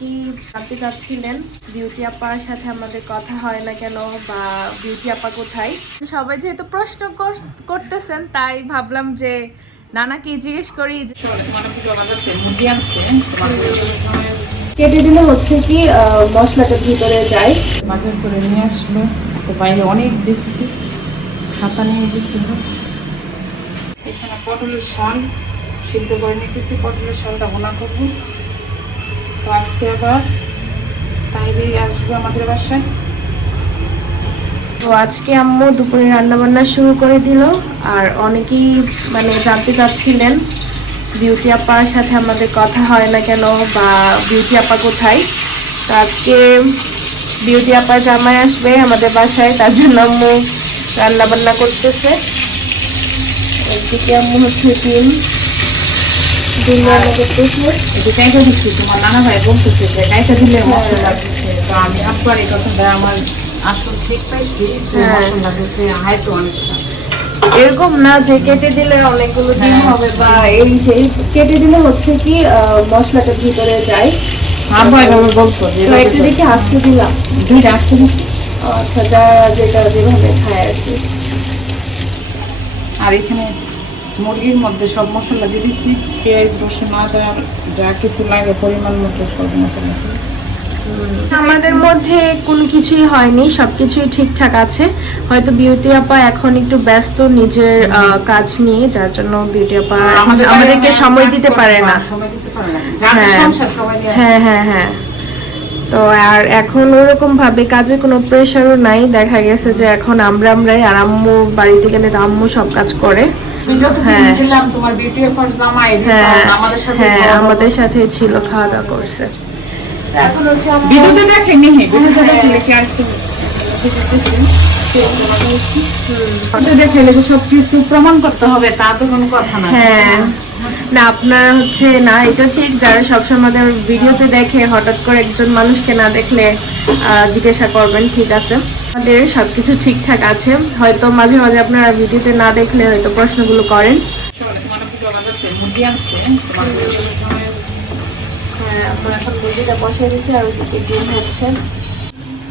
অনেকেই জানতে চাচ্ছিলেন? বিউটি আপার সাথে আমাদের কথা হয় না কেন? বা বিউটি আপা কোথায়? সবাই যেহেতু প্রশ্ন করতেছেন তাই ভাবলাম যে নানাকে জিজ্ঞেস করি কেটে দিলে হচ্ছে কি মশলাটা ভিতরে যায়। বাজার করে নিয়ে আসলো। তো বাইরে অনেক বেশি ছাতা নিয়ে গেছিল। এখানে পটলের শাল সিদ্ধ করে নিতেছি পটলের শালটা ভোনা করব। তো আজকে আবার আসবে আমাদের বাসায়। তো আজকে আম্মু দুপুরে রান্না বান্না শুরু করে দিল, আর অনেকেই মানে জানতে চাচ্ছিলেন, বিউটি আপার সাথে আমাদের কথা হয় না কেন? বা বিউটি আপা কোথায়? তো আজকে বিউটি আপার জামাই আসবে আমাদের বাসায়, তার জন্য আম্মু রান্নাবান্না করতেছে। আম্মু হচ্ছে ডিম ডিম রান্না করতেছে এটা কাইটা দিচ্ছি তোমার নানা ভাই বলতেছে যে কাইটা দিলে মশলা দিচ্ছে তো আমি আব্বার এই কথাটা আমার আসল ঠিক পাইছি হ্যাঁ। মশলা দিচ্ছে হয়তো অনেকটা। এরকম না যে কেটে দিলে অনেকগুলো ডিম হ্যাঁ। হবে বা এই সেই কেটে দিলে হচ্ছে কি মশলাটা ভিতরে যায়। আব্বা এভাবে বলতো যে তো একটু দেখে আস্তে দিলাম। দুইটা আসতে দিচ্ছি আচ্ছা যারা যেটা যেভাবে খায় আর কি। আর এখানে মুরগির মধ্যে সব মশলা দিয়ে দিচ্ছি পেঁয়াজ রসুন আদা যা কিছু লাগে পরিমাণ মতো সব মশলা আমাদের মধ্যে কোনো কিছুই হয়নি সবকিছুই ঠিকঠাক আছে। হয়তো বিউটি আপা এখন একটু ব্যস্ত নিজের কাজ নিয়ে যার জন্য বিউটি আপা আমাদেরকে সময় দিতে পারে না। হ্যাঁ। হ্যাঁ হ্যাঁ হ্যাঁ। তো আর এখন ওরকম ভাবে কাজের কোনো প্রেশারও নাই। দেখা গেছে যে এখন আমরা আমরাই আর আম্মু বাড়িতে গেলে তো আম্মু সব কাজ করে। হ্যাঁ। হ্যাঁ আমাদের সাথে হ্যাঁ আমাদের সাথে ছিল খাওয়া দাওয়া করছে এখন হচ্ছে ভিডিওতে দেখেনি ভিডিওতে। দেখলে কি আর একটু ভিডিওতে দেখলে যে সবকিছু প্রমাণ করতে হবে তা তো কোনো কথা না। হ্যাঁ। না আপনার হচ্ছে না এটা ঠিক যারা সবসময় আমাদের ভিডিওতে দেখে হঠাৎ করে একজন মানুষকে না দেখলে আহ, জিজ্ঞাসা করবেন ঠিক আছে। আমাদের সবকিছু ঠিকঠাক আছে। হয়তো মাঝে মাঝে আপনারা ভিডিওতে না দেখলে হয়তো প্রশ্নগুলো করেন। চলে, তোমার ভিডিও বানাতে মুরগি আনছে তোমার জামাই হ্যাঁ আমরা এখন মুরগিটা বসিয়ে দিচ্ছি আর ওদিকে ডিম হচ্ছে।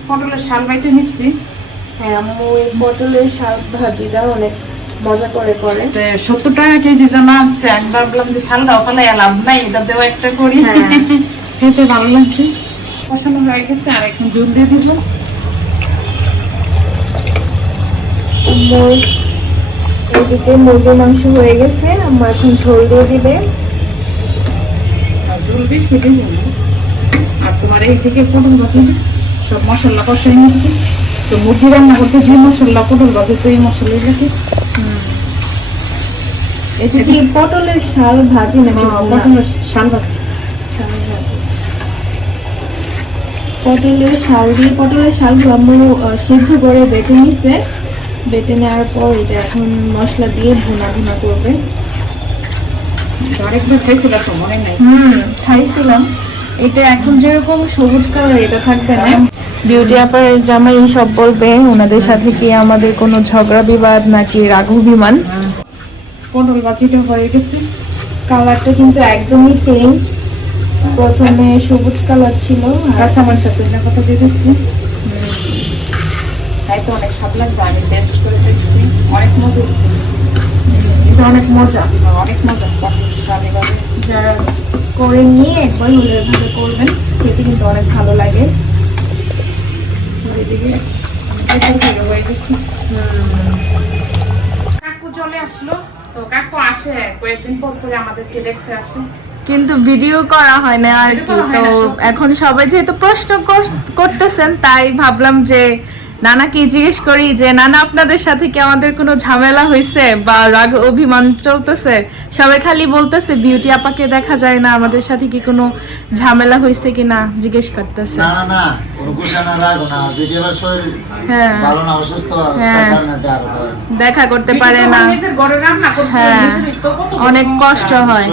পটলের শাল বাইটে নিচ্ছি। হ্যাঁ আম্মু এই পটলের শাক ভাজিটা অনেক মজা করে করে। তো সত্তর টাকা কেজি জানা আছে আমি ভাবলাম যে শালটাও ফেলাই লাভ নাই একটা করি। হ্যাঁ। খেতে ভালো লাগছে। কষানো হয়ে গেছে আর এখন জল দিয়ে দিল এদিকে মুরগির মাংস হয়ে গেছে। আম্মু এখন ঝোল দিয়ে দিবে। বেশি দিব না। আর তোমার এই থেকে পটল ভাজি সব মশলা কষাই নিচ্ছি। তো মুরগি রান্না করতে যে মশলা পটল ভাজি তো এই মশলা লাগে এটা কি পটলের শাল ভাজি নাকি? পটলের শাল ভাজি। পটলের শাল দিয়ে পটলের শালগুলো আম্মু সিদ্ধ করে বেটে নিছে। বেটে নেওয়ার পর এটা এখন মশলা দিয়ে ভুনা ভুনা করবে। আরেকবার খাইছিলাম তো মনে নাই। হুম খাইছিলাম। এটা এখন যেরকম সবুজ কালার এটা থাকবে না। বিউটি আপার জামাই সব বলবে ওনাদের সাথে কি আমাদের কোনো ঝগড়া বিবাদ নাকি রাগ অভিমান? পটল ভাজিটা হয়ে গেছে। কালারটা কিন্তু একদমই চেঞ্জ প্রথমে সবুজ কালার ছিল আর আমার সাথে না কথা দিচ্ছি তাই তো অনেক স্বাদ লাগবে আমি টেস্ট করে দেখছি। অনেক মজা হচ্ছে। এটা অনেক মজা। অনেক মজা। যারা করে নিয়ে একবার হলে এভাবে করবেন খেতে কিন্তু অনেক ভালো লাগে। এদিকে কাকু চলে আসলো। তো কাকু আসে কয়েকদিন পর করে আমাদেরকে দেখতে আসে। কিন্তু ভিডিও করা হয় না আর কি তো এখন সবাই যেহেতু প্রশ্ন কর- করতেছেন তাই ভাবলাম যে নানাকে জিজ্ঞেস করি যে নানা আপনাদের সাথে কি আমাদের কোনো ঝামেলা হয়েছে বা রাগ অভিমান চলতেছে? সবাই খালি বলতেছে বিউটি আপাকে দেখা যায় না আমাদের সাথে কি কোনো ঝামেলা হয়েছে কিনা? জিজ্ঞেস করতেছে। না না না কোনো গুছা না রাখো না ভিডিওর শরীর হ্যাঁ। ভালো না অসুস্থ হ্যাঁ। দেখা করতে পারে না। দেখা করতে না। তোমার নিজের ঘরে রান্না করতে হয়, তো অনেক কষ্ট হয়।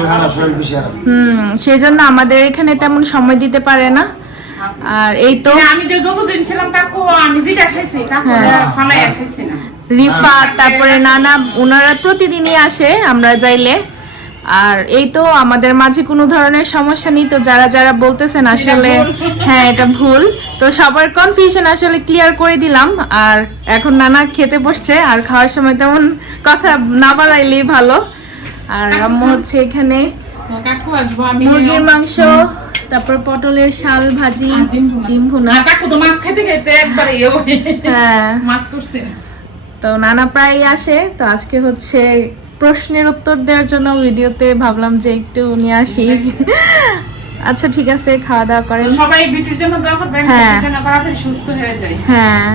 হুম সেই জন্য আমাদের এখানে তেমন সময় দিতে পারে না। আর এই তো হ্যাঁ, আমি যে যতদিন ছিলাম কাকু আমি যেটা খাইছি কাকু হ্যাঁ। ফালাই খাইছি না। রিফাত তারপরে নানা ওনারা প্রতিদিনই আসে আমরা যাইলে। আর এই তো আমাদের মাঝে কোনো ধরনের সমস্যা নেই তো যারা যারা বলতেছেন আসলে হ্যাঁ এটা ভুল। তো সবার কনফিউশন আসলে ক্লিয়ার করে দিলাম। আর এখন নানা খেতে বসছে আর খাওয়ার সময় তেমন কথা না বাড়াইলেই ভালো। আর আম্মু হচ্ছে এখানে। মুরগির মাংস তারপর পটলের শাল ভাজি ডিম ভুনা। কাকু তো মাছ খেতে খেতে একবারে এই হ্যাঁ মাছ করছে। তো নানা প্রায় আসে তো আজকে হচ্ছে প্রশ্নের উত্তর দেওয়ার জন্য ভিডিওতে ভাবলাম যে একটু নিয়ে আসি। আচ্ছা ঠিক আছে খাওয়া দাওয়া করেন। সবাই ভিডিওর জন্য দোয়া করবেন হ্যাঁ। সুস্থ হয়ে যায়। হ্যাঁ।